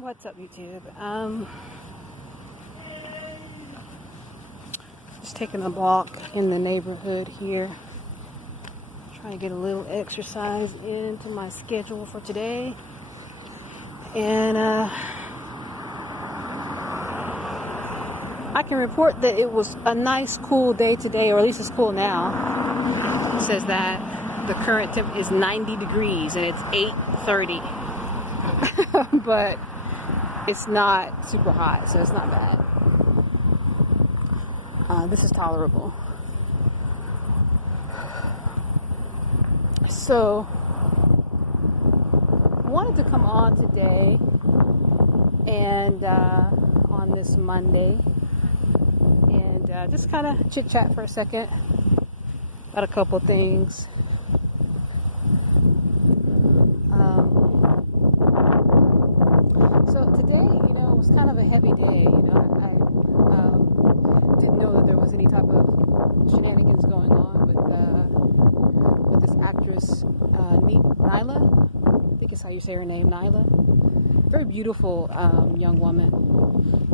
What's up, YouTube? Just taking a walk in the neighborhood here. Trying to get a little exercise into my schedule for today. And I can report that it was a nice, cool day today, or at least it's cool now. It says that the current temp is 90 degrees and it's 8:30. But it's not super hot, so it's not bad. This is tolerable. So, I wanted to come on today and on this Monday and just kind of chit chat for a second about a couple things. So today, it was kind of a heavy day. I didn't know that there was any type of shenanigans going on with this actress, Nyla. I think is how you say her name, Nyla. Very beautiful young woman.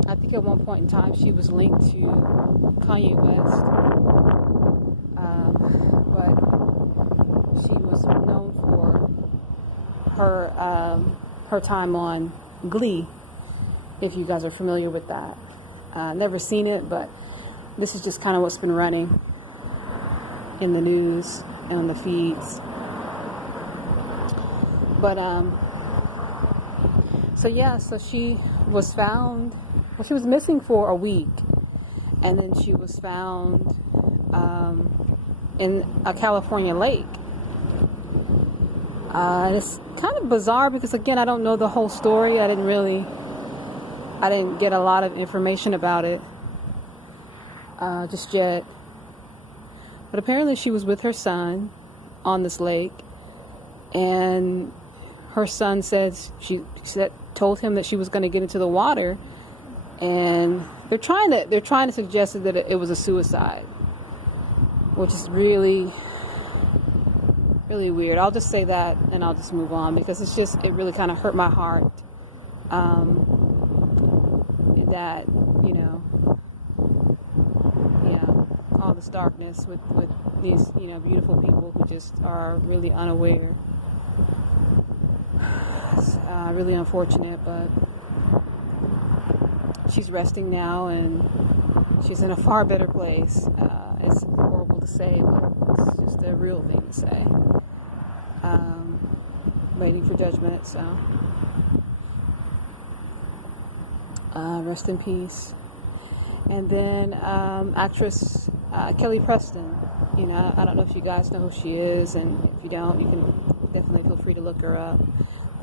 I think at one point in time she was linked to Kanye West, but she was known for her time on Glee, if you guys are familiar with that. Never seen it, but this is just kind of what's been running in the news and on the feeds. But so she was found. Well, she was missing for a week, and then she was found in a California lake. And it's kind of bizarre because, again, I don't know the whole story. I didn't get a lot of information about it just yet. But apparently she was with her son on this lake, and her son told him that she was going to get into the water, and they're trying to suggest that it was a suicide, which is really, really weird. I'll just say that and I'll just move on, because it really kind of hurt my heart that all this darkness with these beautiful people who just are really unaware. It's really unfortunate, but she's resting now and she's in a far better place. It's horrible to say, but it's just a real thing to say. Waiting for judgment, so rest in peace. And then actress Kelly Preston. I don't know if you guys know who she is, and if you don't, you can definitely feel free to look her up.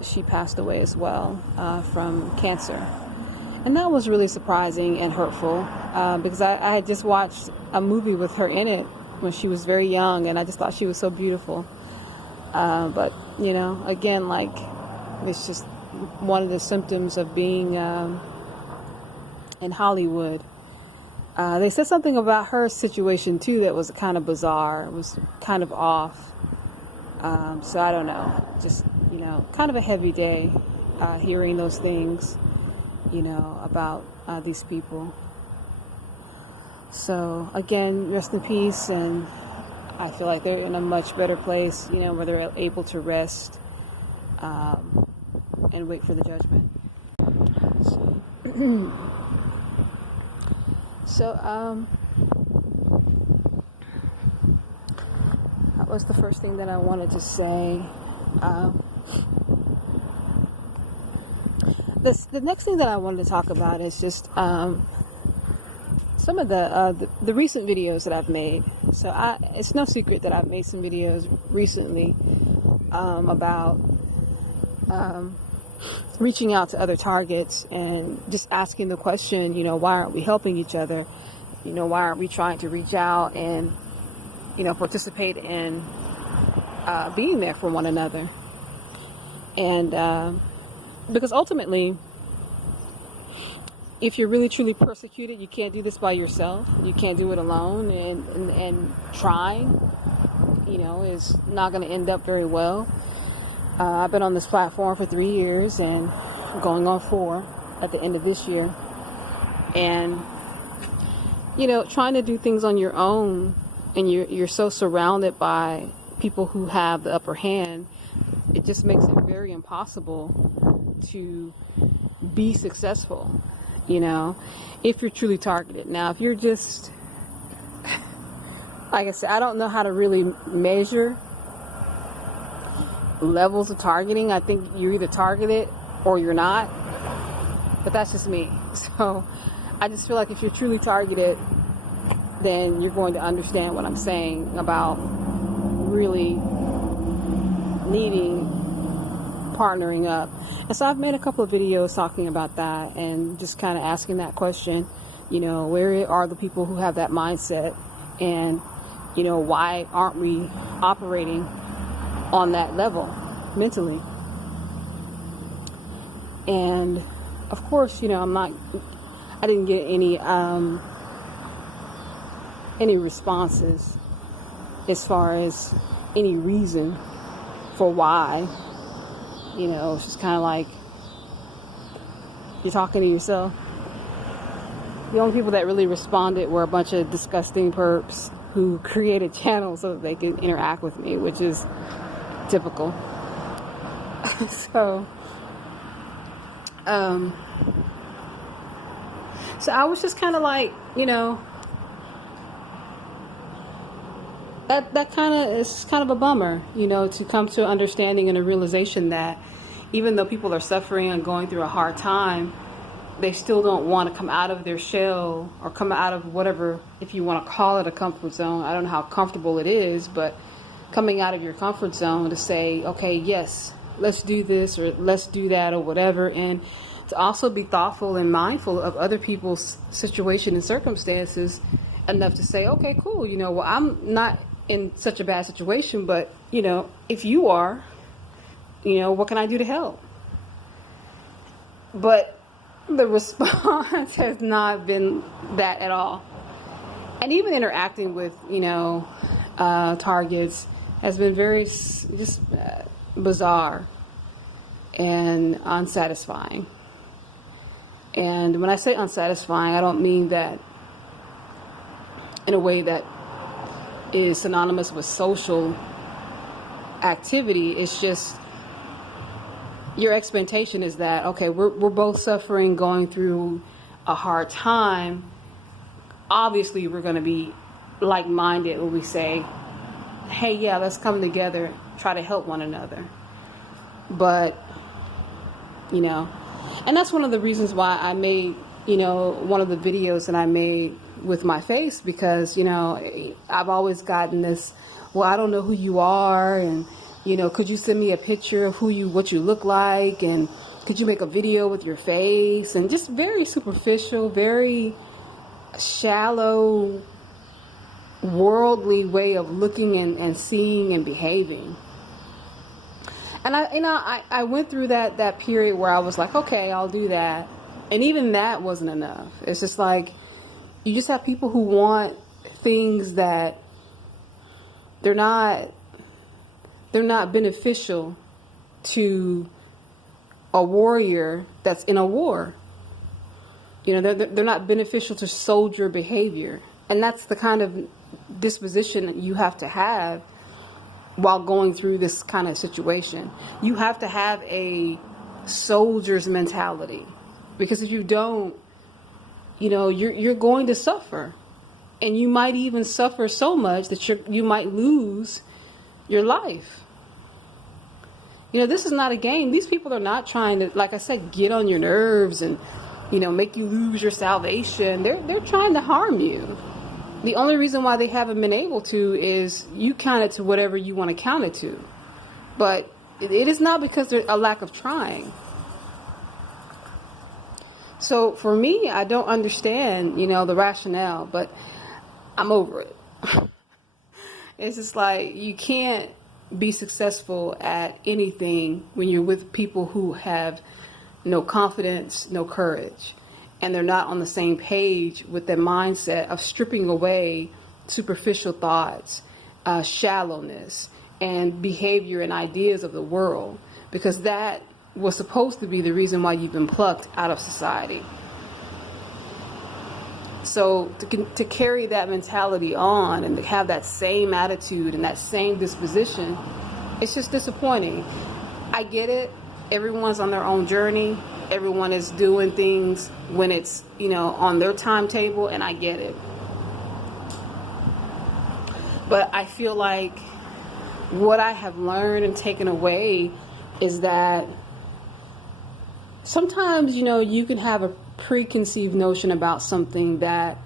She passed away as well from cancer. And that was really surprising and hurtful because I had just watched a movie with her in it when she was very young, and I just thought she was so beautiful. But, again, it's just one of the symptoms of being in Hollywood. They said something about her situation, too, that was kind of bizarre. It was kind of off. So I don't know. Just, kind of a heavy day hearing those things, about these people. So, again, rest in peace, and I feel like they're in a much better place, where they're able to rest and wait for the judgment. So, that was the first thing that I wanted to say. The next thing that I wanted to talk about is just some of the recent videos that I've made. So it's no secret that I've made some videos recently about reaching out to other targets and just asking the question, why aren't we helping each other? Why aren't we trying to reach out and, participate in being there for one another? And because ultimately, if you're really truly persecuted, you can't do this by yourself. You can't do it alone, and trying, is not going to end up very well. I've been on this platform for 3 years, and going on 4 at the end of this year. And, you know, trying to do things on your own, and you're so surrounded by people who have the upper hand, it just makes it very impossible to be successful, you know, if you're truly targeted. Now, if you're just, like I said, I don't know how to really measure levels of targeting. I think you're either targeted or you're not, but that's just me. So I just feel like if you're truly targeted, then you're going to understand what I'm saying about really needing partnering up. And so I've made a couple of videos talking about that and just kind of asking that question, you know, where are the people who have that mindset, and, you know, why aren't we operating on that level mentally? And of course, you know, I didn't get any responses as far as any reason for why. You know, it's just kind of like you're talking to yourself. The only people that really responded were a bunch of disgusting perps who created channels so that they could interact with me, which is typical. So I was just kind of like, you know, that kind of is kind of a bummer, you know, to come to an understanding and a realization that even though people are suffering and going through a hard time, they still don't want to come out of their shell or come out of whatever, if you want to call it a comfort zone. I don't know how comfortable it is, but coming out of your comfort zone to say, okay, yes, let's do this or let's do that or whatever. And to also be thoughtful and mindful of other people's situation and circumstances enough to say, okay, cool, you know, well, I'm not in such a bad situation, but, you know, if you are, you know, what can I do to help? But the response has not been that at all. And even interacting with, you know, targets has been very just bizarre and unsatisfying. And when I say unsatisfying, I don't mean that in a way that is synonymous with social activity. It's just your expectation is that, okay, we're both suffering, going through a hard time. Obviously, we're going to be like-minded when we say, hey, yeah, let's come together, try to help one another. But, you know, and that's one of the reasons why I made, you know, one of the videos that I made with my face, because, you know, I've always gotten this, well, I don't know who you are, and, you know, could you send me a picture of what you look like, and could you make a video with your face, and just very superficial, very shallow, worldly way of looking and seeing and behaving. And I went through that period where I was like, okay, I'll do that. And even that wasn't enough. It's just like, you just have people who want things that they're not beneficial to a warrior that's in a war. You know, they're not beneficial to soldier behavior. And that's the kind of disposition you have to have while going through this kind of situation. You have to have a soldier's mentality, because if you don't, you know, you're going to suffer, and you might even suffer so much that you might lose your life. You know, this is not a game. These people are not trying to, like I said, get on your nerves and, you know, make you lose your salvation. They're trying to harm you. The only reason why they haven't been able to is you count it to whatever you want to count it to. But it is not because there's a lack of trying. So for me, I don't understand, you know, the rationale, but I'm over it. It's just like, you can't be successful at anything when you're with people who have no confidence, no courage, and they're not on the same page with their mindset of stripping away superficial thoughts, shallowness, and behavior and ideas of the world, because that was supposed to be the reason why you've been plucked out of society. So to carry that mentality on and to have that same attitude and that same disposition, it's just disappointing. I get it. Everyone's on their own journey. Everyone is doing things when it's, on their timetable, and I get it. But I feel like what I have learned and taken away is that sometimes, you can have a preconceived notion about something that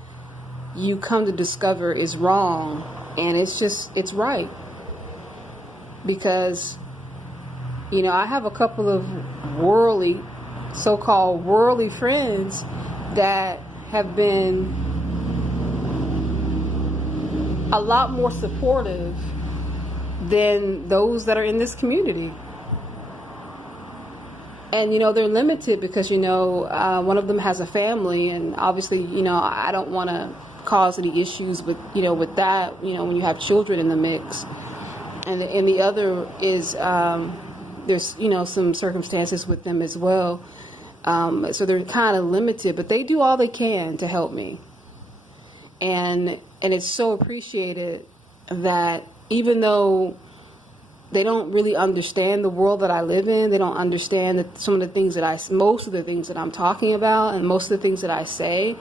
you come to discover is wrong, and it's right. Because, I have a couple of so-called worldly friends that have been a lot more supportive than those that are in this community. And, they're limited because, one of them has a family, and obviously, I don't want to cause any issues with, with that, when you have children in the mix. And the other is, there's, some circumstances with them as well. So they're kind of limited, but they do all they can to help me. And it's so appreciated that even though they don't really understand the world that I live in, they don't understand that most of the things that I'm talking about and most of the things that I say,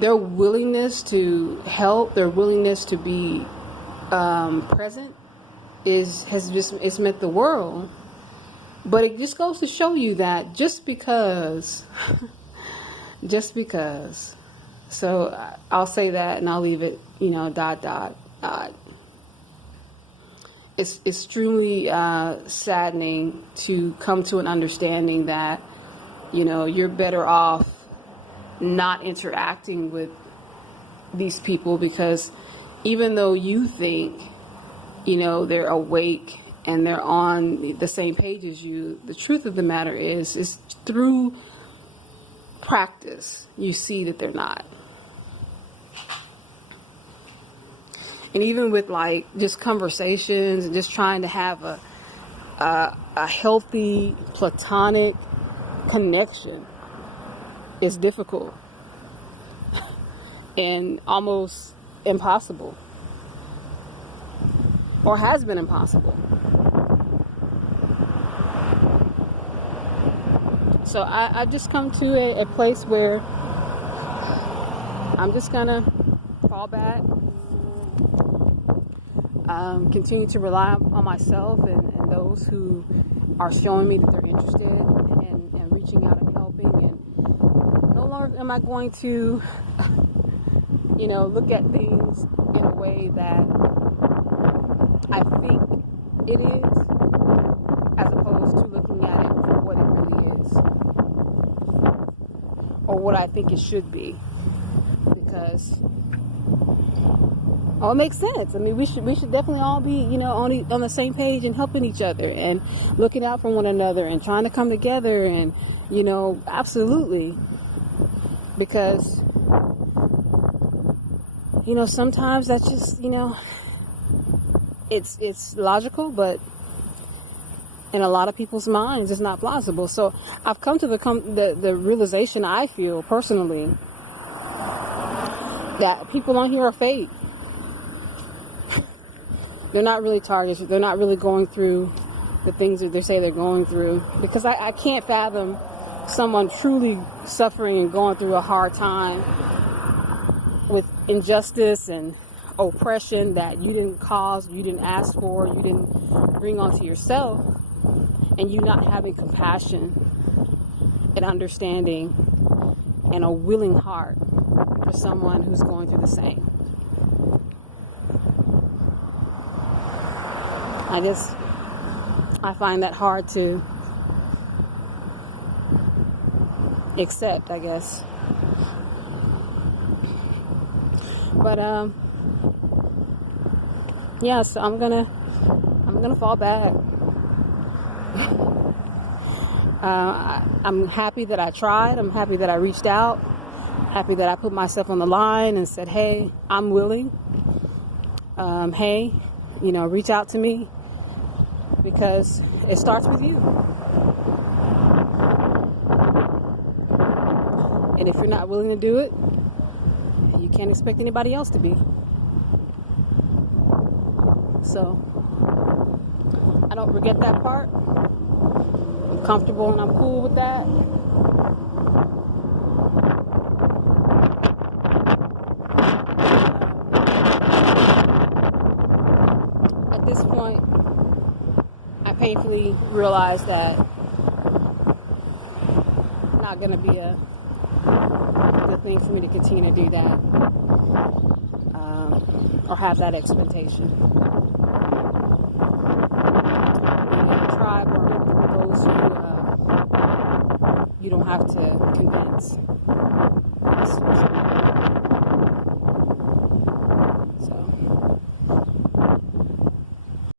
their willingness to help, their willingness to be present it's meant the world. But it just goes to show you that just because. So I'll say that and I'll leave it, ... It's extremely saddening to come to an understanding that, you're better off not interacting with these people, because even though you think, they're awake and they're on the same page as you, the truth of the matter is through practice, you see that they're not. And even with just conversations and just trying to have a healthy platonic connection is difficult and almost impossible, or has been impossible. So I just come to a place where I'm just gonna fall back, continue to rely on myself and those who are showing me that they're interested and reaching out and helping. And no longer am I going to, look at things in a way that I think it is, as opposed to looking at it for what it really is, or what I think it should be. Because it makes sense. I mean, we should definitely all be, on the same page and helping each other and looking out for one another and trying to come together and, absolutely. Because, sometimes that's just, it's logical, but in a lot of people's minds, it's not plausible. So I've come to the realization, I feel personally, that people on here are fake. They're not really targets. They're not really going through the things that they say they're going through. Because I can't fathom someone truly suffering and going through a hard time with injustice and oppression that you didn't cause, you didn't ask for, you didn't bring onto yourself, and you not having compassion and understanding and a willing heart for someone who's going through the same. I guess I find that hard to accept, I guess. But so I'm gonna fall back. I'm happy that I tried. I'm happy that I reached out. Happy that I put myself on the line and said, "Hey, I'm willing. Hey, reach out to me." Because it starts with you. And if you're not willing to do it, you can't expect anybody else to be. So I don't regret that part. I'm comfortable and I'm cool with that. At this point, I painfully realize that it's not going to be a good thing for me to continue to do that, or have that expectation. Tribe or those who you don't have to convince.